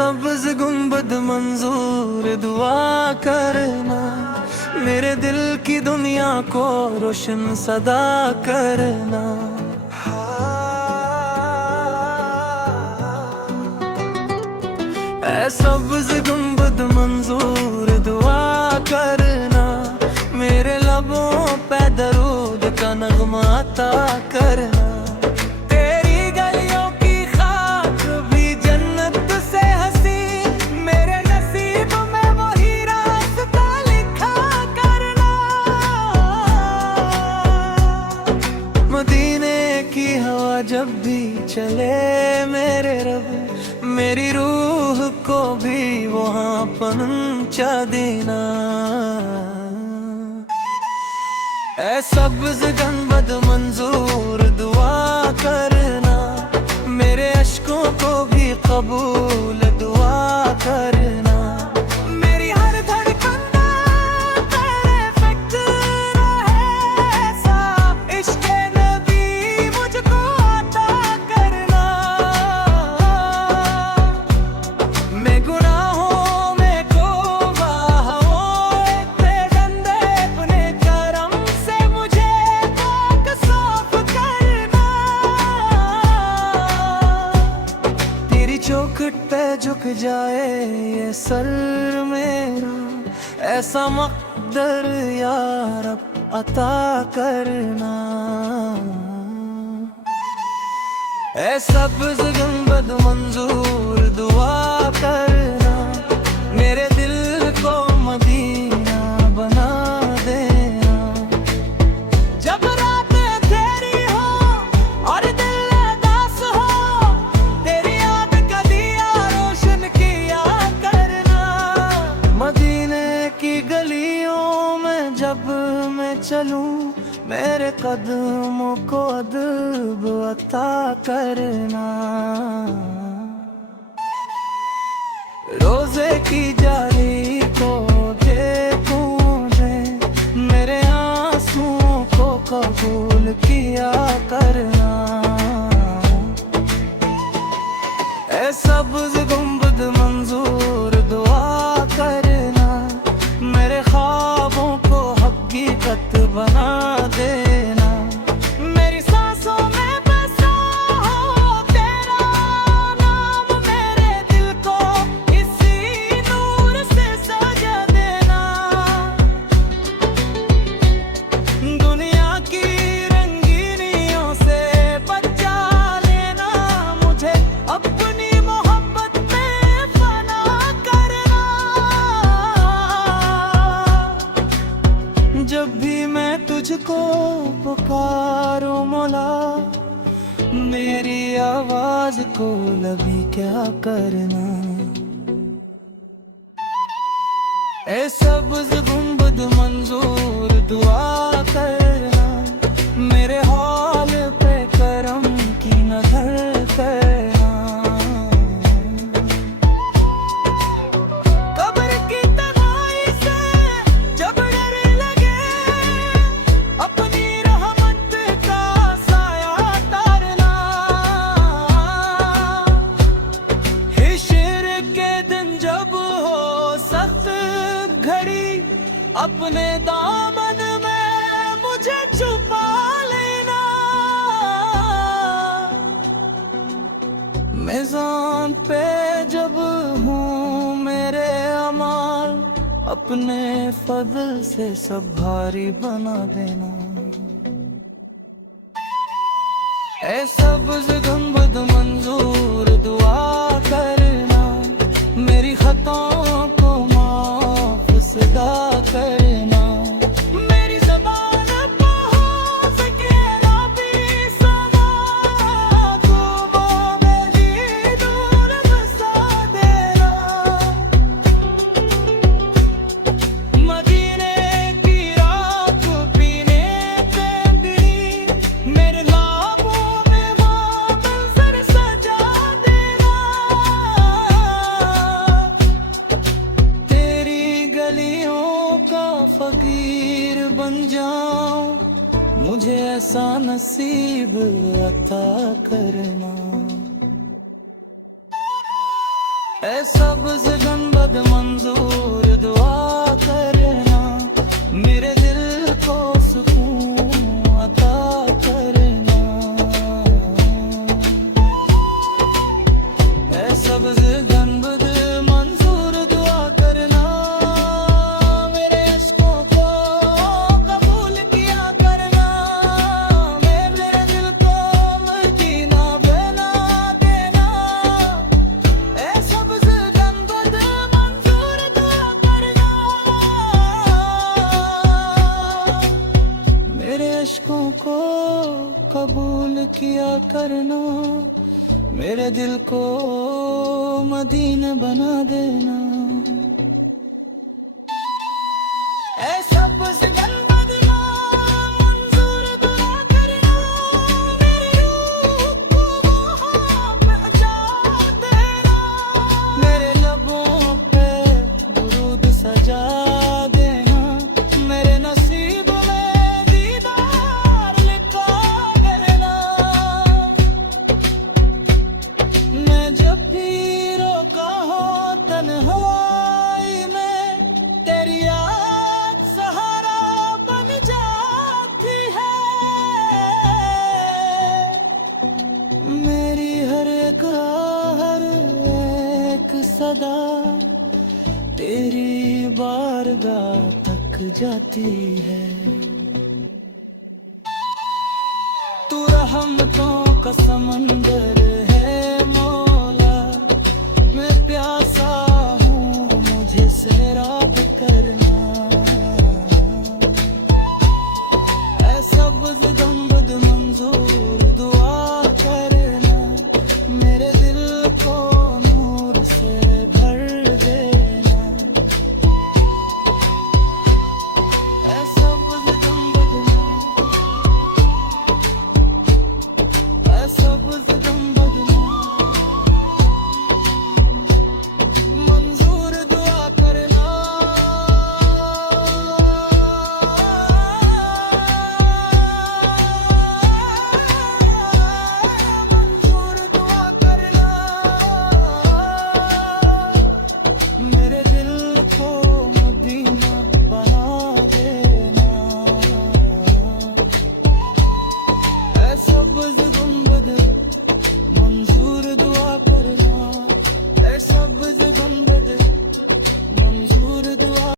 सब्ज गुंबद मंजूर दुआ करना, मेरे दिल की दुनिया को रोशन सदा करना। ऐ सब्ज गुंबद मंजूर दुआ करना, मेरे लबों पे दरूद का नगमा अता करना। तेरी गलियों की खाक भी जन्नत से हंसी, मेरे नसीब में वही रास्ता लिखा करना। मदीने की हवा जब भी चले मेरे रब, मेरी रूह को भी वहाँ पहुंचा देना। ऐ सब्ज गुंबद मंजूर दुआ करना, मेरे अश्कों को भी कबूल दुआ करना। मेरी हर धड़कन परफेक्ट रहे, ऐसा इश्क़ नबी मुझको अता करना। मैं गुनाहों में खोवा हूँ, तेरे गंदे अपने करम से मुझे पाक साफ करना। तेरी चौखट पे झुक जाए ये सर मेरा, ऐसा मक़दर या रब अता करना। ऐ सब्ज़ गुंबद मंजूर दुआ करना, मेरे दिल को मदीना बना देना। जब रात तेरी हो और दिल उदास हो, तेरी याद का दिया रोशन किया करना। मदीने की गलियों में जब मैं चलूं, मेरे कदमों को अदब अता करना। रोजे की जाली को देखूं दे, मेरे आंसुओं को कबूल किया करना। ऐ सब्ज़ गुंबद मंजूर दुआ करना, मेरे ख्वाबों को हकीकत बना देना। मेरी सांसों में बसा हो तेरा नाम, मेरे दिल को इसी नूर से सजा देना। दुनिया की रंगीनियों से बचा लेना, मुझे अपनी मोहब्बत में फना करना। जब भी मैं तुझको पुकारूं मौला, मेरी आवाज को लबी क्या करना। ऐ सब्ज़ गुंबद मंजूर दुआ करना, मेरे हाल पे करम की नजर करना। कब्र की तन्हाई से जब डर लगे, अपनी रहमत का साया तारना। हिश्र के दिन जब हो सख्त घड़ी, अपने दामन में मुझे छुपा लेना। मेज़ान पे जब हूँ मेरे अमाल, अपने फजल से सब भारी बना देना। ऐ सब्ज़ गुंबद मंजूर दुआ करना, मेरी खताओं को माफ सदा करना। मेरी ज़बान पे हो सके रबी समा, दुआ मेरी दूर बसा देना। मदीने की रात पीने तेंदुई, मेरे लाबों में वो मंज़र सजा देना। तेरी गलियों का फकीर बन जाऊं, मुझे ऐसा नसीब अता करना। ऐ सब्ज़ गुंबद मंजूर दुआ करना, मेरे दिल को सुकून अता करना। ऐ सब्ज़ गुंबद मंजूर दुआ करना, मेरे इश्कों को कबूल किया करना। मेरे दिल को मदीना बना देना। ऐ सब्ज़ गुंबद मंजूर दुआ करना, मेरे इश्कों को कबूल किया करना। मेरे दिल को मदीना बना देना। ऐ सब्ज़ गुंबद मंजूर दुआ करना, मेरी रूह को वहाँ पहुँचा देना। मेरे लबों पे दुरूद सजा देना, मेरे नसीब में दीदार लिखा देना। मैं जब भी रोका हो तन्हाई में, तेरी याद सहारा बन जाती है। मेरी हर एक सदा तेरी बारगाह तक जाती है। तू रहमतों का समंदर है मौला, मैं प्यासा हूँ, मुझे सैराब करना।